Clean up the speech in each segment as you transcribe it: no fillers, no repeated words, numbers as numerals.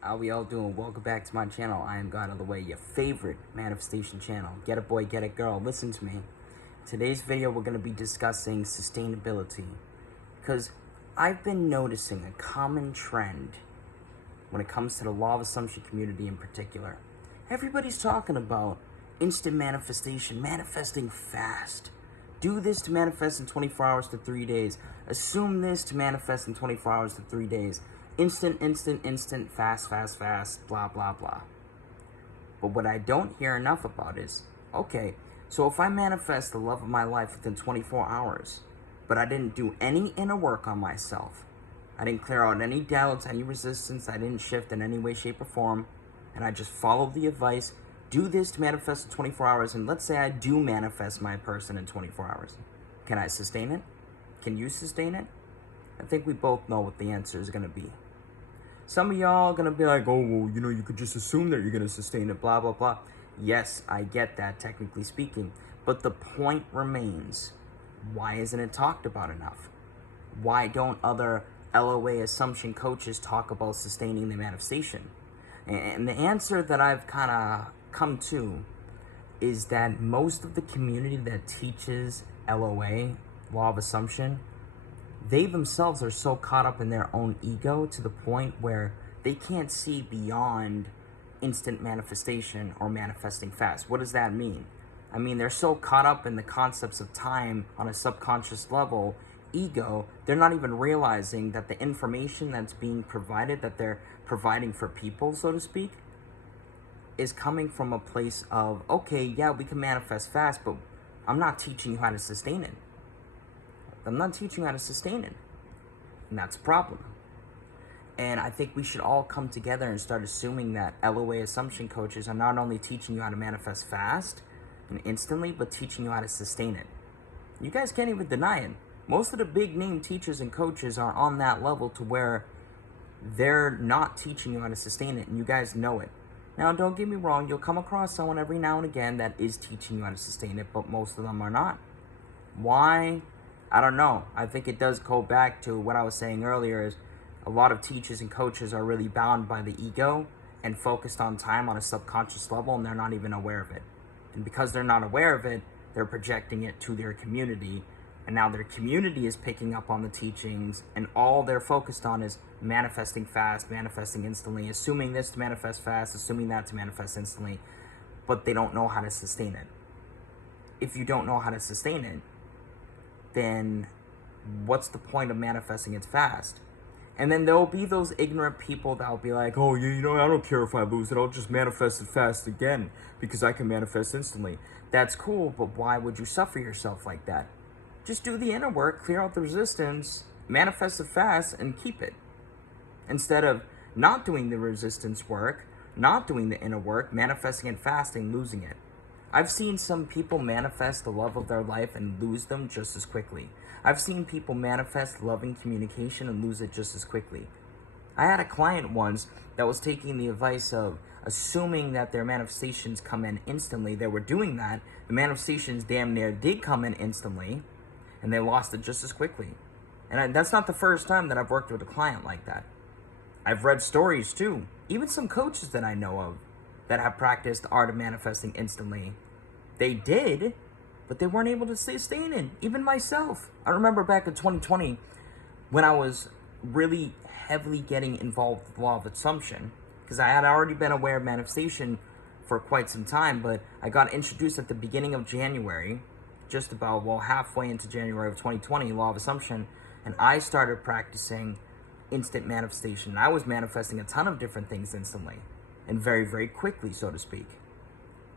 How we all doing? Welcome back to my channel. I am God of the Way, your favorite manifestation channel. Get it boy, get it girl, listen to me. Today's video we're going to be discussing sustainability. Because I've been noticing a common trend when it comes to the law of assumption community in particular. Everybody's talking about instant manifestation, manifesting fast. Do this to manifest in 24 hours to 3 days. Assume this to manifest in 24 hours to 3 days. Instant, fast, blah, blah, blah. But what I don't hear enough about is, okay, so if I manifest the love of my life within 24 hours, but I didn't do any inner work on myself, I didn't clear out any doubts, any resistance, I didn't shift in any way, shape, or form, and I just followed the advice, do this to manifest in 24 hours, and let's say I do manifest my person in 24 hours. Can I sustain it? Can you sustain it? I think we both know what the answer is going to be. Some of y'all are going to be like, oh, well, you could just assume that you're going to sustain it, blah, blah, blah. Yes, I get that, technically speaking. But the point remains, why isn't it talked about enough? Why don't other LOA assumption coaches talk about sustaining the manifestation? And the answer that I've kind of come to is that most of the community that teaches LOA, law of assumption, they themselves are so caught up in their own ego to the point where they can't see beyond instant manifestation or manifesting fast. What does that mean? I mean, they're so caught up in the concepts of time on a subconscious level, ego, they're not even realizing that the information that's being provided, that they're providing for people, so to speak, is coming from a place of, okay, yeah, we can manifest fast, but I'm not teaching you how to sustain it. I'm not teaching you how to sustain it. And that's a problem. And I think we should all come together and start assuming that LOA assumption coaches are not only teaching you how to manifest fast and instantly, but teaching you how to sustain it. You guys can't even deny it. Most of the big name teachers and coaches are on that level to where they're not teaching you how to sustain it, and you guys know it. Now, don't get me wrong, you'll come across someone every now and again that is teaching you how to sustain it, but most of them are not. Why? I don't know. I think it does go back to what I was saying earlier, is a lot of teachers and coaches are really bound by the ego and focused on time on a subconscious level, and they're not even aware of it. And because they're not aware of it, they're projecting it to their community, and now their community is picking up on the teachings, and all they're focused on is manifesting fast, manifesting instantly, assuming this to manifest fast, assuming that to manifest instantly, but they don't know how to sustain it. If you don't know how to sustain it, then what's the point of manifesting it fast? And then there'll be those ignorant people that'll be like, oh, I don't care if I lose it, I'll just manifest it fast again because I can manifest instantly. That's cool, but why would you suffer yourself like that? Just do the inner work, clear out the resistance, manifest it fast, and keep it. Instead of not doing the resistance work, not doing the inner work, manifesting it fast and losing it. I've seen some people manifest the love of their life and lose them just as quickly. I've seen people manifest loving communication and lose it just as quickly. I had a client once that was taking the advice of assuming that their manifestations come in instantly. They were doing that. The manifestations damn near did come in instantly, and they lost it just as quickly. And that's not the first time that I've worked with a client like that. I've read stories too, even some coaches that I know of that have practiced the art of manifesting instantly. They did, but they weren't able to sustain it. Even myself. I remember back in 2020 when I was really heavily getting involved with the law of assumption, because I had already been aware of manifestation for quite some time, but I got introduced at the beginning of January, just about, halfway into January of 2020, law of assumption, and I started practicing instant manifestation. I was manifesting a ton of different things instantly, and very, very quickly, so to speak.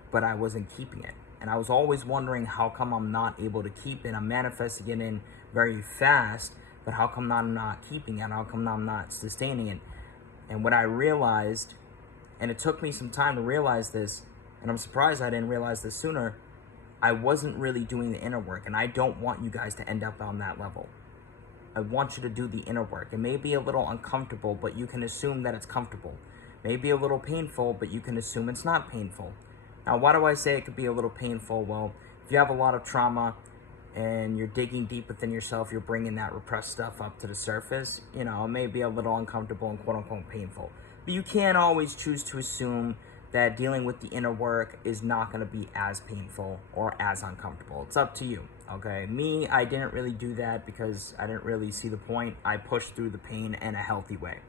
But I wasn't keeping it. And I was always wondering, how come I'm not able to keep it? I'm manifesting it in very fast, but how come I'm not keeping it? How come I'm not sustaining it? And what I realized, and it took me some time to realize this, and I'm surprised I didn't realize this sooner, I wasn't really doing the inner work, and I don't want you guys to end up on that level. I want you to do the inner work. It may be a little uncomfortable, but you can assume that it's comfortable. Maybe a little painful, but you can assume it's not painful. Now, why do I say it could be a little painful? Well, if you have a lot of trauma, and you're digging deep within yourself, you're bringing that repressed stuff up to the surface. You know, it may be a little uncomfortable and quote-unquote painful. But you can't always choose to assume that dealing with the inner work is not going to be as painful or as uncomfortable. It's up to you, okay? Me, I didn't really do that because I didn't really see the point. I pushed through the pain in a healthy way.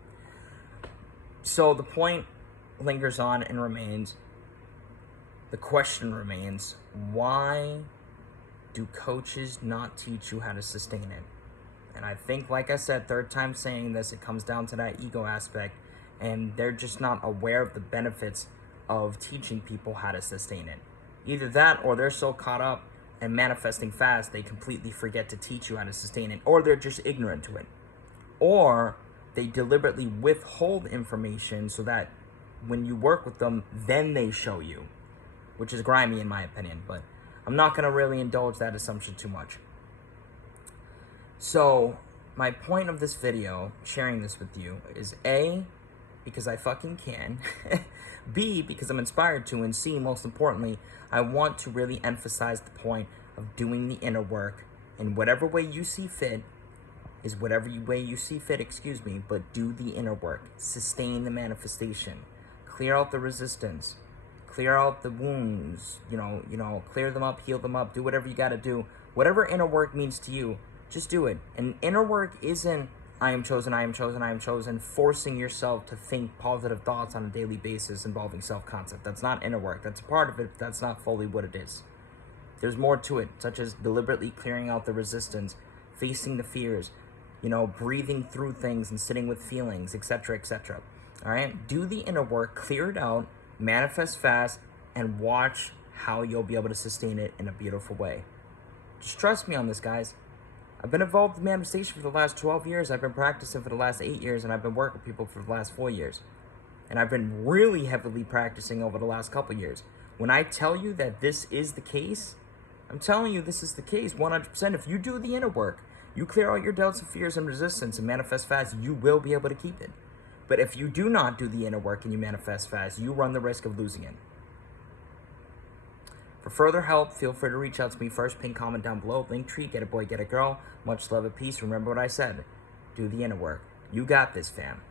So the point lingers on and remains. The question remains, why do coaches not teach you how to sustain it? And I think, like I said, third time saying this, it comes down to that ego aspect, and they're just not aware of the benefits of teaching people how to sustain it. Either that, or they're so caught up and manifesting fast, they completely forget to teach you how to sustain it, or they're just ignorant to it. Or they deliberately withhold information so that when you work with them, then they show you, which is grimy in my opinion, but I'm not going to really indulge that assumption too much. So, my point of this video, sharing this with you, is A, because I fucking can, B, because I'm inspired to, and C, most importantly, I want to really emphasize the point of doing the inner work in whatever way you see fit, is whatever way you see fit, but do the inner work. Sustain the manifestation. Clear out the resistance. Clear out the wounds, clear them up, heal them up, do whatever you gotta do. Whatever inner work means to you, just do it. And inner work isn't, I am chosen, I am chosen, I am chosen, forcing yourself to think positive thoughts on a daily basis involving self-concept. That's not inner work. That's a part of it, but that's not fully what it is. There's more to it, such as deliberately clearing out the resistance, facing the fears, breathing through things and sitting with feelings, etc., etc. All right? Do the inner work, clear it out, manifest fast, and watch how you'll be able to sustain it in a beautiful way. Just trust me on this, guys. I've been involved in manifestation for the last 12 years. I've been practicing for the last 8 years, and I've been working with people for the last 4 years. And I've been really heavily practicing over the last couple years. When I tell you that this is the case, I'm telling you this is the case 100%. If you do the inner work, you clear out your doubts and fears and resistance and manifest fast, you will be able to keep it. But if you do not do the inner work and you manifest fast, you run the risk of losing it. For further help, feel free to reach out to me first. Pin comment down below. Linktree, get a boy, get a girl. Much love and peace. Remember what I said. Do the inner work. You got this, fam.